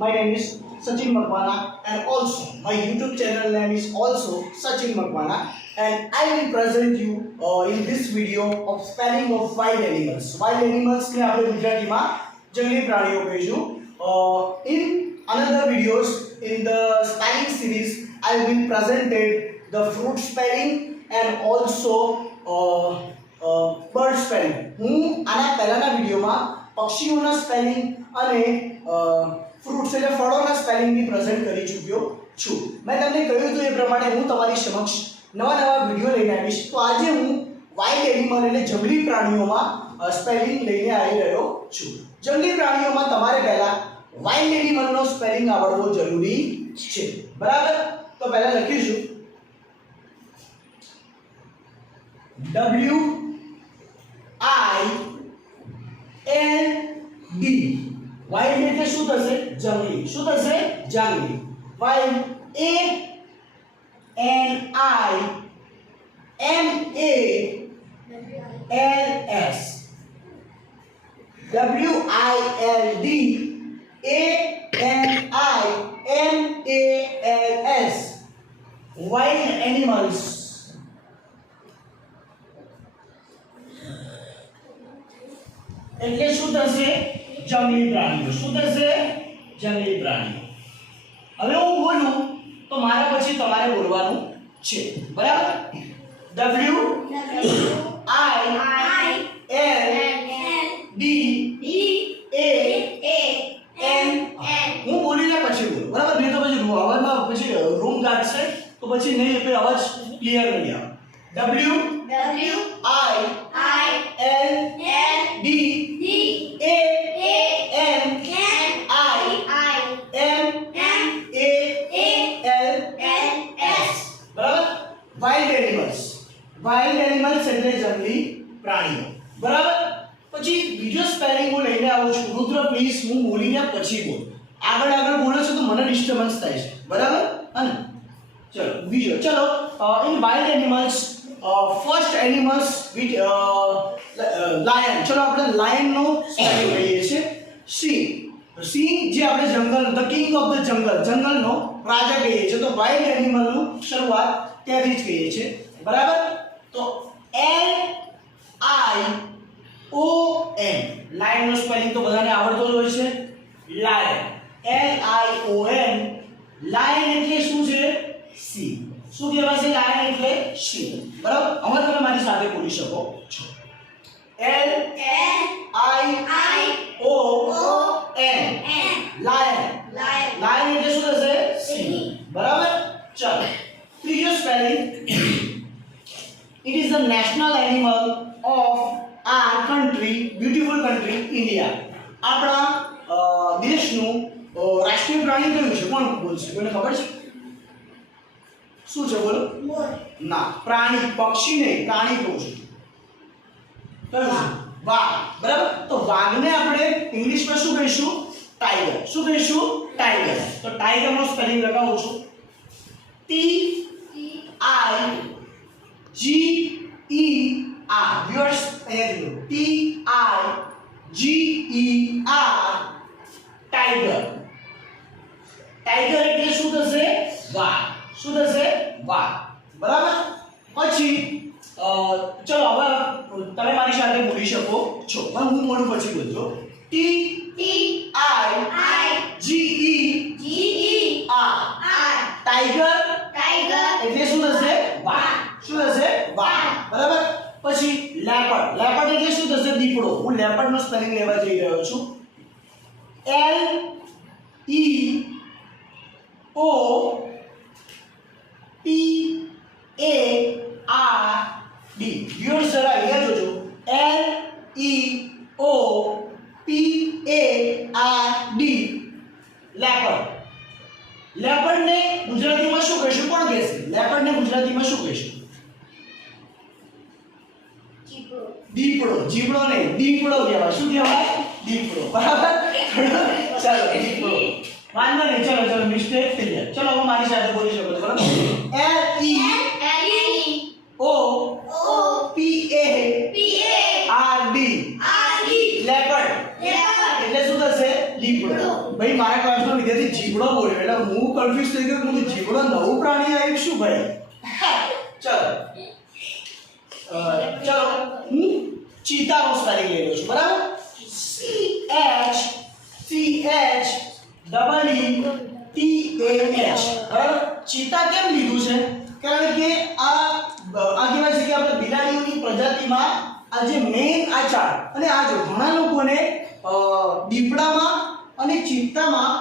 My name is Sachin Makwana, and also my YouTube channel name is also Sachin Makwana, and I will present you in this video of spelling of wild animals. Wild animals ને આપણે ગુજરાતીમાં જંગલી પ્રાણીઓ કહીશું. In another videos in the spelling series, I will presented the fruit spelling and also bird spelling. હું આના પહેલાના વિડિયોમાં પક્ષીઓના સ્પેલિંગ અને ફ્રૂટ્સ એટલે ફળોના સ્પેલિંગ બી પ્રેઝન્ટ કરી ચૂક્યો છું. મેં તમને કહ્યું હતું એ પ્રમાણે હું તમારી સમક્ષ નવા નવા વિડીયો લઈને આવીશ. તો આજે હું વાઇલ્ડ એનિમલ એટલે જંગલી પ્રાણીઓમાં સ્પેલિંગ લઈને આવી રહ્યો છું. જંગલી પ્રાણીઓમાં તમારે પહેલા વાઇલ્ડ એનિમલનો સ્પેલિંગ આવડવો જરૂરી છે, બરાબર? તો પહેલા લખીશું WILD. વાઇલ્ડ એટલે શું થશે? જંગલી. શું થશે? જંગલી. Wild ANIMALS. WILD ANIMALS. Wild animals. એટલે શું થશે? જંગલી પ્રાણીઓ. શું થશે? જંગલી પ્રાણીઓ. હવે હું બોલું તો મારા પછી તમારે બોલવાનું છે, બરાબર? WILD હું બોલીને પછી બોલું, બરાબર? નહીં તો પછી અવાજમાં પછી રૂમ કાઢશે તો પછી નહીં એટલે અવાજ ક્લિયર નહીં આવે. Wild animals. વાઇલ્ડ એનિમલ્સ એટલે જંગલી પ્રાણીઓ, બરાબર? પછી બીજો સ્પેલિંગ હું લઈને આવું છું. રુદ્ર પ્લીઝ હું બોલીને પછી બોલ. આગળ બોલો છો તો મને ડિસ્ટર્બન્સ થાય છે, બરાબર? અને ચલો બીજો, ચલો in wild animals first animals with lion. ચલો આપણે લાયનનો સ્પેલિંગ લઈએ છીએ. સિંહ જે આપણે જંગલ, the king of the jungle, જંગલનો રાજા કહીએ છીએ. તો વાઇલ્ડ એનિમલનું શરૂઆત ત્યાંથી જ કહીએ છીએ, બરાબર? તો LION. લાયનનો સ્પેલિંગ તો બધાને આવડતો જ હોય છે. Lion, LION. લાયન એટલે શું છે? સિંહ. શું કહેવાય છે? લાયન એટલે સિંહ, બરાબર? હવે તમે મારી સાથે બોલી શકો છો. LION. લાયન. લાયન એટલે શું થશે? સિંહ, બરાબર? ચાલો ત્રીજો spelling. It is the national animal of our country, beautiful country, India. આપણા દેશનું રાષ્ટ્રીય પ્રાણી કયું છે? કોણ બોલશે? કોઈને ખબર છે? શું છે? બોલો. ના, પ્રાણી, પક્ષી નહીં, પ્રાણી કહું છું. કયું છે? વાઘ, બરાબર? તો વાઘને આપણે ઇંગ્લિશમાં શું કહીશું? ટાઈગર. શું કહીશું? ટાઈગર. તો ટાઈગરનો સ્પેલિંગ લગાવું છું. TIGER. Viewers, TIGER. Tiger. Tiger એટલે શું થશે? વાઘ. શું થશે? વાઘ, બરાબર? પછી ચલો હવે તમે મારી સાથે બોલી શકો છો, પણ હું બોલું પછી બોલજો. TIGER. ટાઈગર એટલે શું થશે? વાઘ. શું થશે? વાઘ, બરાબર? પછી લેપર્ડ. લેપર્ડ એટલે શું થશે? દીપડો. હું લેપર્ડનો સ્પેલિંગ લેવા જઈ રહ્યો છું. LEOPARD. વ્યુઅર્સ જરા અહીંયા જોજો. LEOPARD. લેપર્ડ. લેપર્ડને ગુજરાતીમાં શું કહીશું? કોણ કહેશે? લેપર્ડને ગુજરાતીમાં શું કહીશું? દીપડો. જીબડો નહીં, દીપડો કહેવાય. શું કહેવાય? દીપડો, બરાબર? ચાલો દીપડો. વાંધો નહીં, ચલો મિસ્ટેક થઈ જાય. ચલો હવે મારી સાથે બોલી શકો છો, બરાબર? LEOPARD. લેપર્ડ એટલે શું થશે? દીપડો. ભાઈ મારા ક્લાસનો વિદ્યાર્થી જીબડો બોલ્યો એટલે હું કન્ફ્યુઝ થઈ ગયો કે જીબડો નવું પ્રાણી આવ્યું શું ભાઈ. ચલો હું ચીતાનો સ્પેલિંગ લઈ લઉં છું બરાબર. CHEETAH બરાબર. ચીતા કેમ લીધું છે? કારણ કે આ કહેવાય છે કે આપણે બિલાડીઓની પ્રજાતિમાં આ જે મેઇન આ ચાર અને આ જો ઘણા લોકોને દીપડામાં અને ચિત્તામાં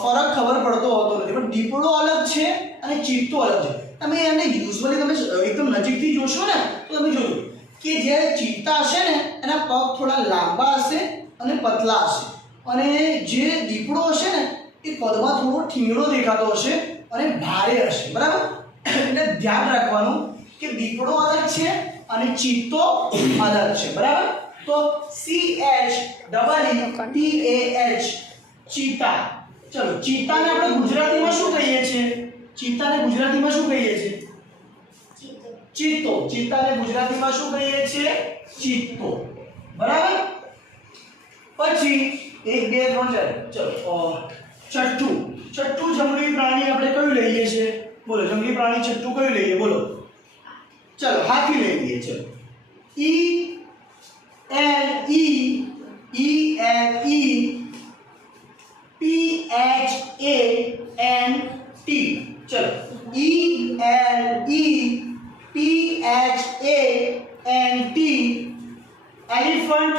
ફરક ખબર પડતો હોતો નથી, પણ દીપડો અલગ છે અને ચિત્તો અલગ છે. તમે એને યુઝ્યુઅલી તમે એકદમ નજીકથી જોશો ને તો તમે જોજો કે જે ચિત્તા હશે ને એના પગ થોડા લાંબા હશે અને પતલા હશે, અને જે દીપડો હશે ને એ કદમાં થોડો ઠીંગડો દેખાતો હશે અને ભારે હશે બરાબર. એટલે ધ્યાન રાખવાનું કે દીપડો અલગ છે અને ચિત્તો અલગ છે બરાબર. તો CHEETAH ચીતા. ચલો ચીતાને આપણે ગુજરાતીમાં શું કહીએ છીએ? ચીતાને ગુજરાતીમાં શું કહીએ છીએ? ચિત્તો. ચિત્તાને ગુજરાતીમાં શું કહીએ છીએ? ચિત્તો બરાબર. પછી 1 2 3 4 ચલો છઠ્ઠું જંગલી પ્રાણી આપણે કયું લઈએ છીએ? બોલો જંગલી પ્રાણી છઠ્ઠું કયું લઈએ? બોલો. ચલો હાથી લઈ લઈએ. ચલો ELEPHANT. चलो ELEPHANT એલિફન્ટ.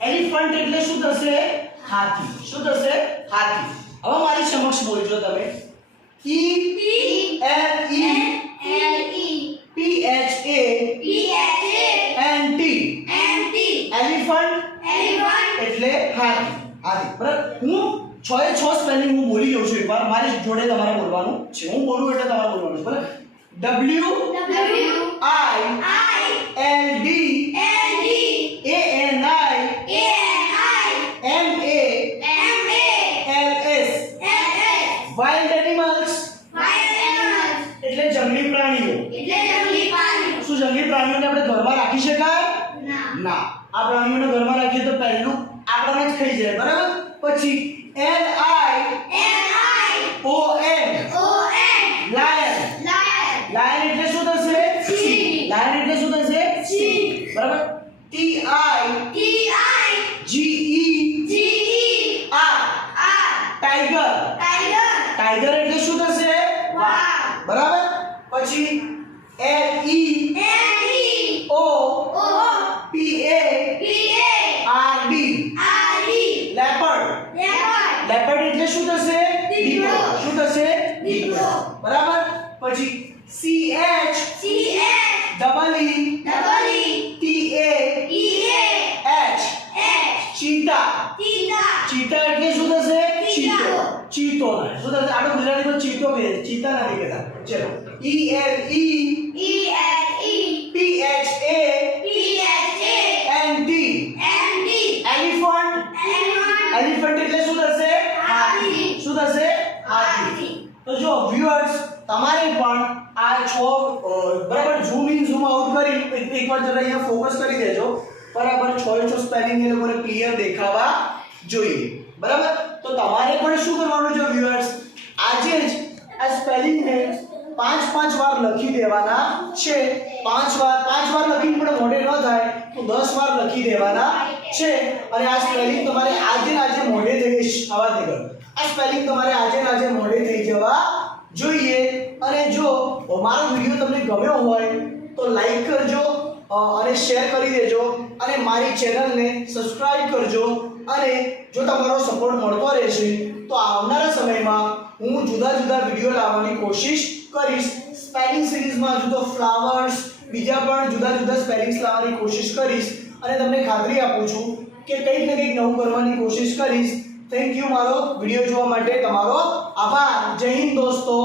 એલિફન્ટ એટલે શું થશે? હાથી. શું થશે? હાથી. હવે મારી સમક્ષ બોલજો તમે. ELEPHANT એલિફન્ટ એટલે હાથી. હાથી બરાબર. હું 6 એ 6 સ્પેલિંગ હું બોલી જાઉં છું એકવાર, મારી જોડે તમારે બોલવાનું છે. હું બોલું એટલે તમારે બોલવાનું છે બરાબર. WILDANIMALS. વાઇલ્ડ એનિમલ્સ એટલે જંગલી પ્રાણીઓ. શું જંગલી પ્રાણીઓને આપણે ઘરમાં રાખી શકાય? ના. આ પ્રાણીઓને ઘરમાં રાખીએ તો પહેલું આપણને જ ખાઈ જાય બરાબર. પછી LION. લાયન એટલે શું થશે? લાયન એટલે શું થશે? બરાબર. TIGER. ટાઈગર. ટાઈગર એટલે શું થશે? વાઘ બરાબર. પછી LEOPARD. લેપર્ડ. લેપર્ડ એટલે શું થશે? દીપડો. શું થશે? દીપડો બરાબર. પછી CHEETAH ચીતા. ચીતા એટલે શું થશે? ચીતો. ચીતો શું થશે? આપણે ગુજરાતીમાં ચીતો કહીએ, ચીતા નથી કહેતા. ચલો ELEPHANT એલિફન્ટ. એલિફન્ટ એટલે શું થશે? હાથી. શું થશે? હાથી. તો જો વ્યુઅર્સ તમારે પણ આ 6 બરાબર ઝૂમ ઇન ઝૂમ આઉટ કરી એકવાર જરા અહીંયા ફોકસ કરી દેજો બરાબર. 6 એ 6 સ્પેલિંગ એ લોકોને ક્લિયર દેખાવા જોઈએ બરાબર. તો તમારે પણ શું કરવાનું છે વ્યુઅર્સ? આજે જ આ સ્પેલિંગને 5 વાર લખી દેવાના છે. 5 વાર લખીને પણ મોઢે ન થાય તો 10 વાર લખી દેવાના છે. અને આ સ્પેલિંગ તમારે આજે મોઢે થઈ આવા દે. આ સ્પેલિંગ તમારે આજે મોઢે થઈ જવા જોઈએ. અને જો મારો વિડિયો તમને ગમ્યો હોય તો લાઈક કરજો અને શેર કરી દેજો અને મારી ચેનલને સબસ્ક્રાઇબ કરજો. અને જો તમારો સપોર્ટ મળતો રહેશે તો આવનારા સમયમાં હું જુદા વિડિયો લાવવાની કોશિશ કરીશ. સ્પેલિંગ સિરીઝમાં હજુ તો ફ્લાવર્સ બીજા પણ જુદા સ્પેલિંગ્સ લાવવાની કોશિશ કરીશ અને તમને ખાતરી આપું છું કે કંઈક ને કંઈક નવું કરવાની કોશિશ કરીશ. થેન્ક યુ મારો વિડિયો જોવા માટે તમારો આભાર. જય હિન્દ દોસ્તો.